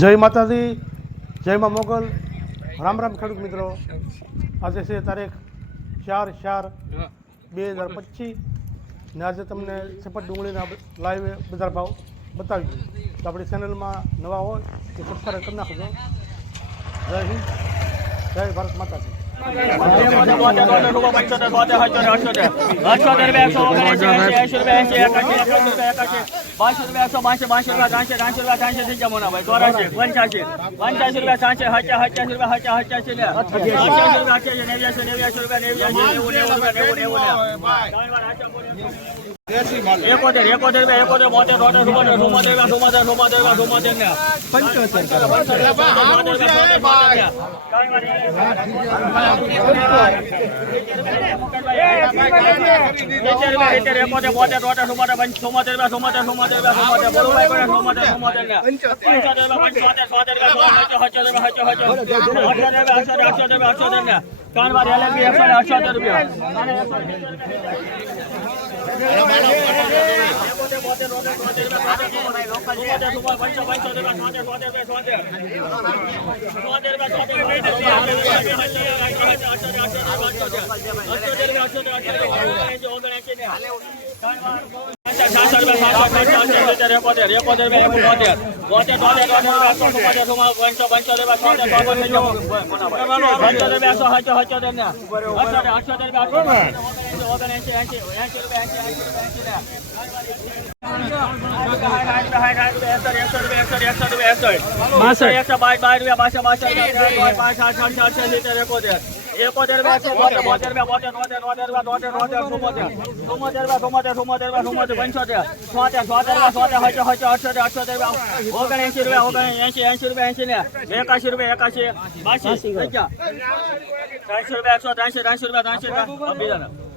જય માતાજી, જય મા મોગલ. રામ રામ ખેડૂત મિત્રો. આજે છે તારીખ ચાર ચાર બે હજાર પચીસ. ને આજે તમને સપટ ડુંગળીના લાઈવ બજાર ભાવ બતાવીશું. તો આપણી ચેનલમાં નવા હોય તો સબસ્ક્રાઈબ કરી નાખજો. જય હિન્દ, જય ભારત માતાજી. બારસો રૂપિયા એકસો બારસો બારસો રૂપિયા ત્રણસો ત્રણસો રૂપિયા ત્રણસો થઈ જમો ભાઈ ચોરાશે પંચ્યાસી પંચ્યાસી રૂપિયા ત્રણસો હચા હચાસી રૂપિયા હચા હચાસી ને અઠ્યાસી રૂપિયા અઠ્યાસી નેવ્યાસી નેવ્યાસી રૂપિયા નેવ્યાસી નેવું નેવું નેવું નેવું એકોતેર એકોતેર બે એકોતેર બોતેર બોતેર સુમતેર સુમતેર બે સુમતેર સુમતેર બે સુમતેર ને પંચોતેર ત્રણ વાર એલ એકસો ને અઠ્યોતેર રૂપિયા આઠસો રૂપિયા એકોતેર ઓગણએસી રૂપિયા ઓગણએસી એસી રૂપિયા એસી ને એકાશી રૂપિયા એકાશી બાસી ત્રણસો રૂપિયા એકસો ત્રણસો ત્રણસો રૂપિયા ત્રણસો રૂપિયા બીજા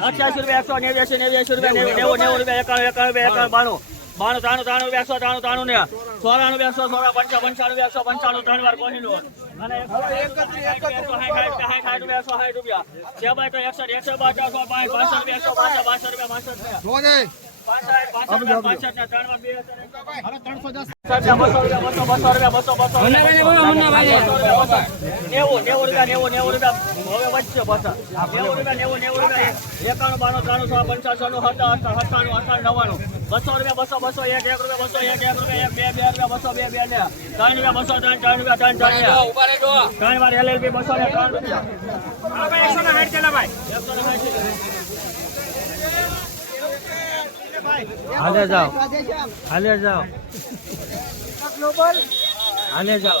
અઠ્યાસી રૂપિયા એકસો નેવ્યાસી નેવ્યાસી રૂપિયા નેવું નેવું રૂપિયા એકાણું એકાણું રૂપિયા એકાણું બાણું બાણું, ત્રાણું ત્રાણું બેસો, ત્રાણું ત્રાણું ને સોરાણું બેસો સોરા પંચા, પંચાણું બેસો, પંચાણું, ત્રણ વાર કોહી નું રૂપિયા. છે ભાઈ તો એકસઠ એકસો બાર સો પાંચ બાસઠ બેસો પાંચ બાસઠ રૂપિયા બાસઠ બસો રૂપિયા બસો બસો એક રૂપિયા બસો એક એક એક બે બે રૂપિયા બસો બે બે ત્રણ રૂપિયા બસો ત્રણ ત્રણ રૂપિયા ત્રણ ત્રણ ત્રણ વાર એલએલબી બસો ને ત્રણ રૂપિયા હાલે જાઓ. હાલે જાઓ. હાલે જાઓ.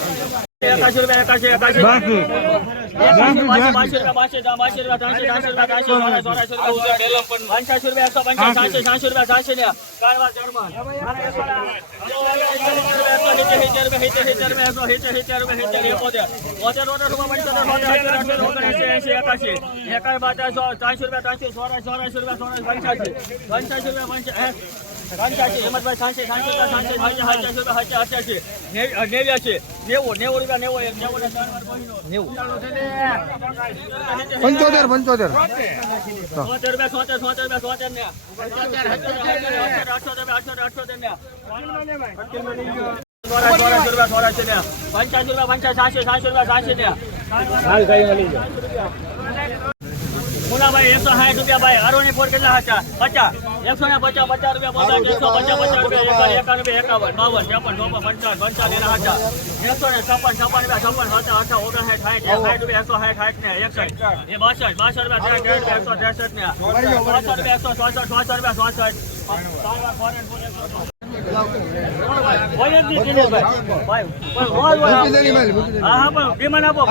એકાશી રૂપિયા એકાશી એકાશી પંચાસી રૂપિયા એકસો પંચાસ સાતસો રૂપિયા સાતસો ને કારવા જર્મન નેવું રૂપિયા નેવું નેવું પંચોતેર પંચોતેર સોતેર રૂપિયા સોતેર સોતેર રૂપિયા સોતેર ને અઠસો રૂપિયા પંચ્યાસી રૂપિયા એકસો સાઠ ભાઈ. અરોની ફોર કેટલા હતા? પચાસ. એકસો ને પચાસ પચાસ રૂપિયા પચાસ એકસો પચાસ પચાસ રૂપિયા. એકાવન એકાવન રૂપિયા એકાવન બાવન. ત્રેપન ચોપન પંચાવન પંચાવન એના હતા. એકસો ને છપ્પન છપ્પન રૂપિયા છપ્પન હતા હતા ઓગણસાઠ સાઠ સાઠ રૂપિયા એકસો સાઠ સાઠ ને. એકસાઠ. એ બાસઠ બાસઠ રૂપિયા રૂપિયા એકસો ત્રેસઠ ને. ચોસઠ રૂપિયા એકસો ચોસઠ ચોસઠ રૂપિયા ચોસઠ. ભાઈ, હા પણ વિમાન આપો